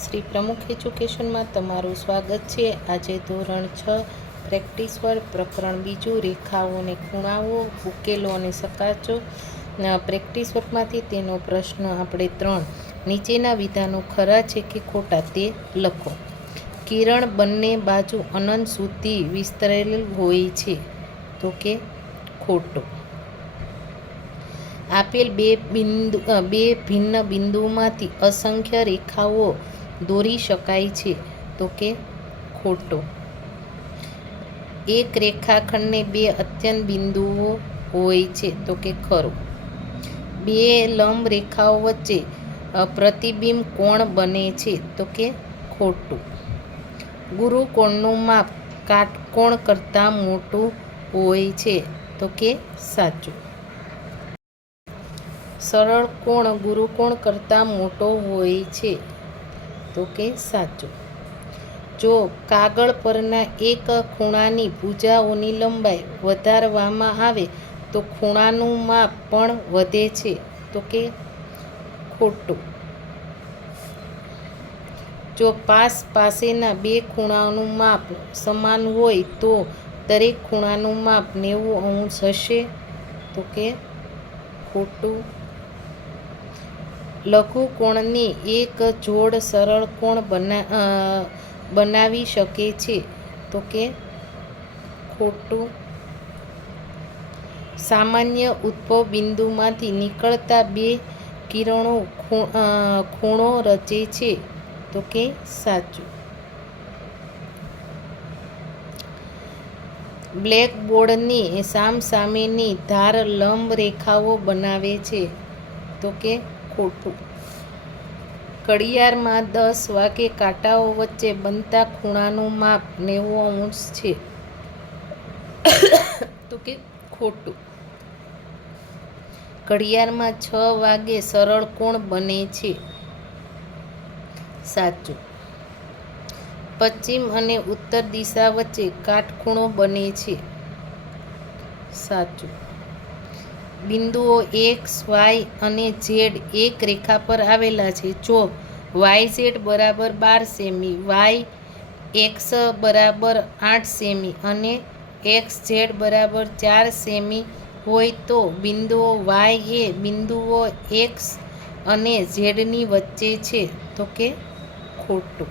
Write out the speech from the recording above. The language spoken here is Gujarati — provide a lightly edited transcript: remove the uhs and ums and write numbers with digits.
શ્રી પ્રમુખ એજ્યુકેશનમાં તમારું સ્વાગત છે। આજે ધોરણ 6 પ્રેક્ટિસ વર્ક પ્રકરણ 2 રેખાઓ અને ખૂણાઓ ઉકેલો અને સકાચો પ્રેક્ટિસ વર્કમાંથી તેનો પ્રશ્ન આપણે 3 નીચેના વિધાનો ખરા છે કે ખોટા તે લખો। કિરણ બંને બાજુ અનંત સુધી વિસ્તરેલ હોય છે તો કે ખોટું। આપેલ બે ભિન્ન બિંદુઓમાંથી અસંખ્ય રેખાઓ દોરી શકાય છે તો કે ખોટું। એક રેખાખંડને બે અત્યંત બિંદુઓ હોય છે તો કે ખરું। બે લંબ રેખાઓ વચ્ચે પ્રતિબિંબ કોણ બને છે તો કે ખોટું। ગુરુકોણનું માપ કાટકોણ કરતાં મોટું હોય છે તો કે સાચું। સરળ કોણ ગુરુકોણ કરતાં મોટો હોય છે તો કે સાચું। જો કાગળ પરના એક ખૂણાની ભુજાઓની લંબાઈ વધારવામાં આવે તો ખૂણાનું માપ પણ વધે છે તો કે ખોટું। જો પાસેના બે ખૂણાઓનું માપ સમાન હોય તો દરેક ખૂણાનું માપ 90° હશે તો કે ખોટું। લઘુકોણની એક જોડ સરળ કોણ બનાવી શકે છે તો કે ખોટું। સામાન્ય ઉદ્ભવ બિંદુમાંથી નીકળતા બે કિરણો ખૂણો રચે છે તો કે સાચું। બ્લેકબોર્ડની સામસામેની ધાર લંબ રેખાઓ બનાવે છે તો કે ખોટું। ઘડિયાળમાં 10 વાગે કાંટાઓ વચ્ચે બનતા ખૂણાનું માપ 90° છે તો કે ખોટું। ઘડિયાળમાં 6 વાગે સરળ કોણ બને છે સાચું। પશ્ચિમ અને ઉત્તર દિશા વચ્ચે કાટખૂણો બને છે સાચું। બિંદુઓ x, y અને z એક રેખા પર આવેલા છે। જો yz બરાબર 12 સેમી, yx બરાબર 8 સેમી અને xz બરાબર 4 સેમી હોય તો બિંદુઓ y એ બિંદુઓ x અને z ની વચ્ચે છે તો કે ખોટું।